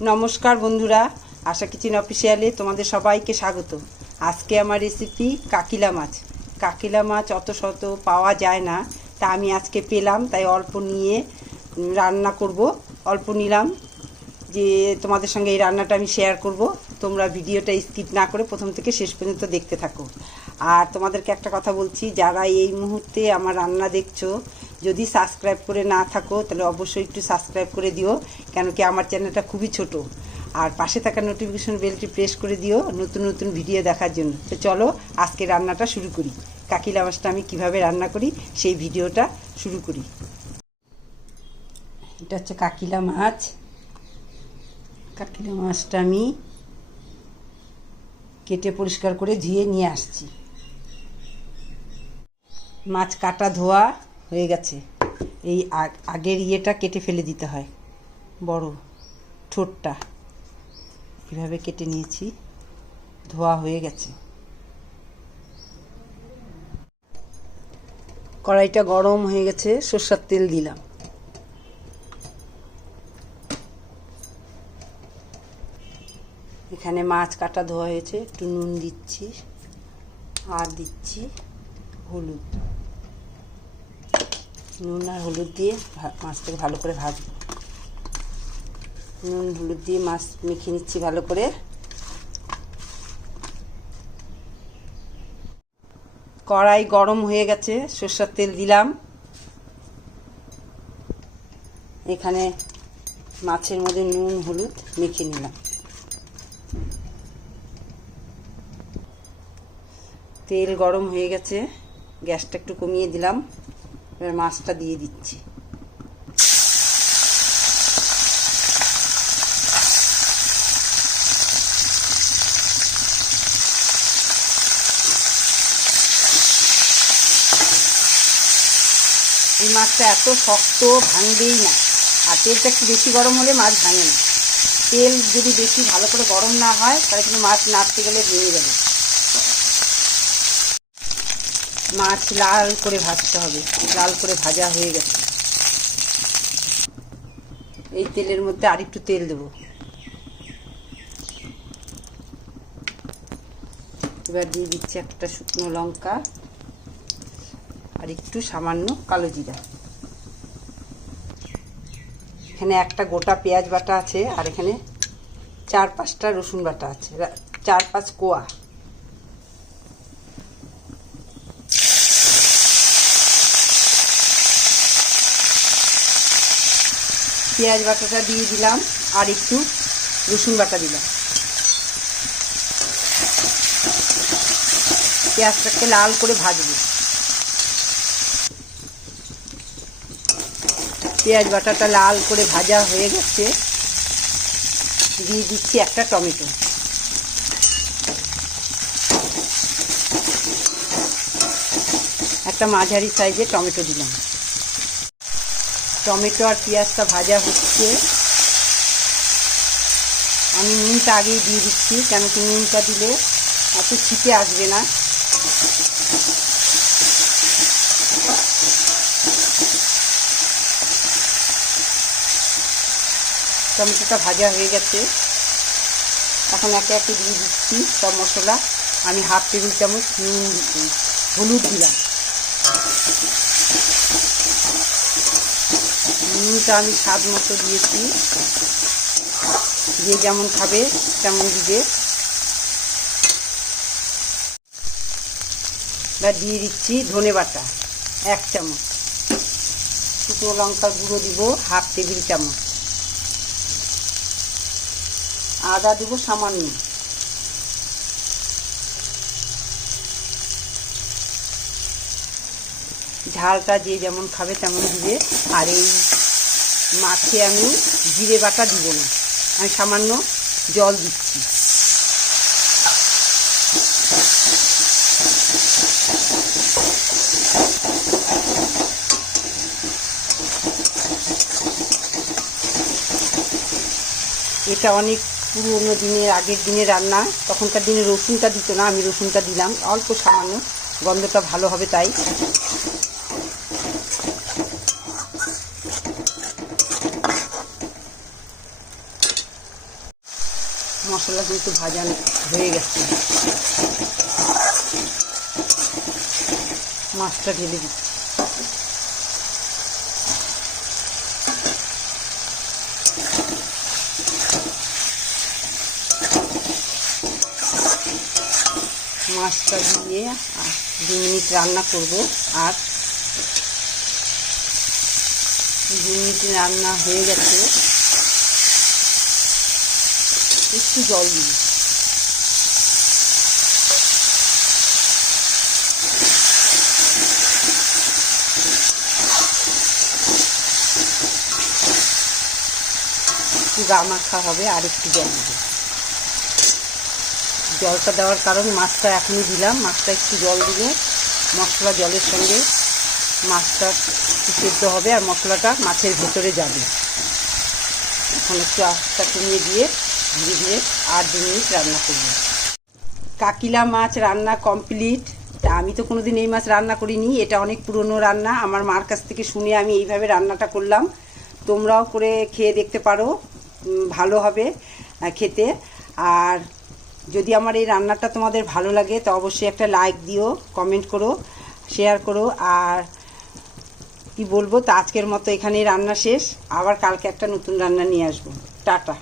নমস্কার বন্ধুরা, আশা কিচেন অফিসিয়ালে তোমাদের সবাইকে স্বাগত। আজকে আমার রেসিপি কাকিলা মাছ। কাকিলা মাছ অত শত পাওয়া যায় না, তা আমি আজকে পেলাম, তাই অল্প নিয়ে রান্না করব। অল্প নিলাম যে তোমাদের সঙ্গে এই রান্নাটা আমি শেয়ার করব। তোমরা ভিডিওটা স্কিপ না করে প্রথম থেকে শেষ পর্যন্ত দেখতে থাকো। আর তোমাদেরকে একটা কথা বলছি, যারা এই মুহূর্তে আমার রান্না দেখছো, যদি সাবস্ক্রাইব করে না থাকো তাহলে অবশ্যই একটু সাবস্ক্রাইব করে দিও, কেন কি আমার চ্যানেলটা খুবই ছোট। আর পাশে থাকা নোটিফিকেশন বেলটি প্রেস করে দিও নতুন নতুন ভিডিও দেখার জন্য। তো চলো আজকে রান্নাটা শুরু করি। কাকিলা মাছটা আমি কিভাবে রান্না করি সেই ভিডিওটা শুরু করি। এটা হচ্ছে কাকিলা মাছ। কাকিলা মাছটা আমি কেটে পরিষ্কার করে ধুয়ে নিয়ে আসছি। মাছ কাটা ধোয়া হয়ে গেছে। এই আগের ইয়েটা কেটে ফেলে দিতে হয়, বড় ঠোঁটটা এভাবে কেটে নিয়েছি, ধোয়া হয়ে গেছে। কড়াইটা গরম হয়ে গেছে, সরষের তেল দিলাম। এখানে মাছ কাটা ধোয়া হয়েছে, একটু নুন দিচ্ছি আর দিচ্ছি হলুদ। নুন আর হলুদ দিয়ে মাছটাকে ভালো করে ভাজবো। নুন হলুদ দিয়ে মাছ মেখে নিচ্ছি ভালো করে। কড়াই গরম হয়ে গেছে, সরষের তেল দিলাম। এখানে মাছের মধ্যে নুন হলুদ মেখে নিলাম। তেল গরম হয়ে গেছে, গ্যাসটা একটু কমিয়ে দিলাম। এবার মাছটা দিয়ে দিচ্ছি। এই মাছটা এত শক্ত, ভাঙবেই না। আর তেলটা একটু বেশি গরম হলে মাছ ভাঙে না। তেল যদি বেশি ভালো করে গরম না হয় তাহলে কিন্তু মাছ নাড়তে গেলে ভেঙে যাবে। মাছ লাল করে ভাজতে হবে। লাল করে ভাজা হয়ে গেছে। এই তেলের মধ্যে আরেকটু তেল দেবো। এবার দিয়ে দিচ্ছি একটা শুকনো লঙ্কা আর একটু সামান্য কালো জিরা। এখানে একটা গোটা পেঁয়াজ বাটা আছে, আর এখানে 4-5টা রসুন বাটা আছে, 4-5 কোয়া। পেঁয়াজ বাটাটা দিয়ে দিলাম আর একটু রসুন বাটা দিলাম। পেঁয়াজটাকে লাল করে ভাজবো। পেঁয়াজ বাটাটা লাল করে ভাজা হয়ে গেছে, দিয়ে দিচ্ছি একটা টমেটো। একটা মাঝারি সাইজের টমেটো দিলাম। টমেটো আর পেঁয়াজটা ভাজা হচ্ছে। আমি নুনটা আগেই দিয়ে দিচ্ছি, কেন কি নুনটা দিলে এত ছিটে আসবে না। টমেটোটা ভাজা হয়ে গেছে, এখন একে একে দিয়ে দিচ্ছি সব মশলা। আমি 1/2 টেবিল চামচ হলুদ দিলাম। নুনটা আমি স্বাদ মতো দিয়েছি, যে যেমন খাবে তেমন দিবে। এবার দিয়ে দিচ্ছি ধনে বাটা 1 চামচ, শুকনো লঙ্কার গুঁড়ো দিব 1/2 টেবিল চামচ, আদা দেব সামান্য। ঝালটা যে যেমন খাবে তেমন দিবে। আর এই মাছে আমি জিরে বাটা দিব না, আমি সামান্য জল দিচ্ছি। এটা অনেক পুরোনো দিনের, আগের দিনের রান্না। তখনকার দিনে রসুনটা দিত না, আমি রসুনটা দিলাম অল্প সামান্য, গন্ধটা ভালো হবে তাই। মশলা কিন্তু ভাজা হয়ে গেছে, মাছটা ঢেলে দিচ্ছি। মাছটা দিয়ে 2 মিনিট রান্না করব। আর 2 মিনিট রান্না হয়ে গেছে, একটু জল দিই। একটু গা মাখা হবে, আর একটু জল দেব। জলটা দেওয়ার কারণ মাছটা এখনই দিলাম, মাছটা একটু জল দিলে মশলা জলের সঙ্গে মাছটা একটু সেদ্ধ হবে আর মশলাটা মাছের ভেতরে যাবে। এখন একটু আঁচটা কমিয়ে দিয়ে ধীরে ধীরে আর 2 মিনিট রান্না করব। কাকিলা মাছ রান্না কমপ্লিট। তা আমি তো কোনোদিন এই মাছ রান্না করিনি, এটা অনেক পুরনো রান্না। আমার মার কাছ থেকে শুনে আমি এইভাবে রান্নাটা করলাম। তোমরাও করে খেয়ে দেখতে পারো, ভালো হবে খেতে। আর যদি আমার এই রান্নাটা তোমাদের ভালো লাগে তো অবশ্যই একটা লাইক দিও, কমেন্ট করো, শেয়ার করো। আর কি বলবো, তো আজকের মতো এখানেই রান্না শেষ। আবার কালকে একটা নতুন রান্না নিয়ে আসবো। টাটা।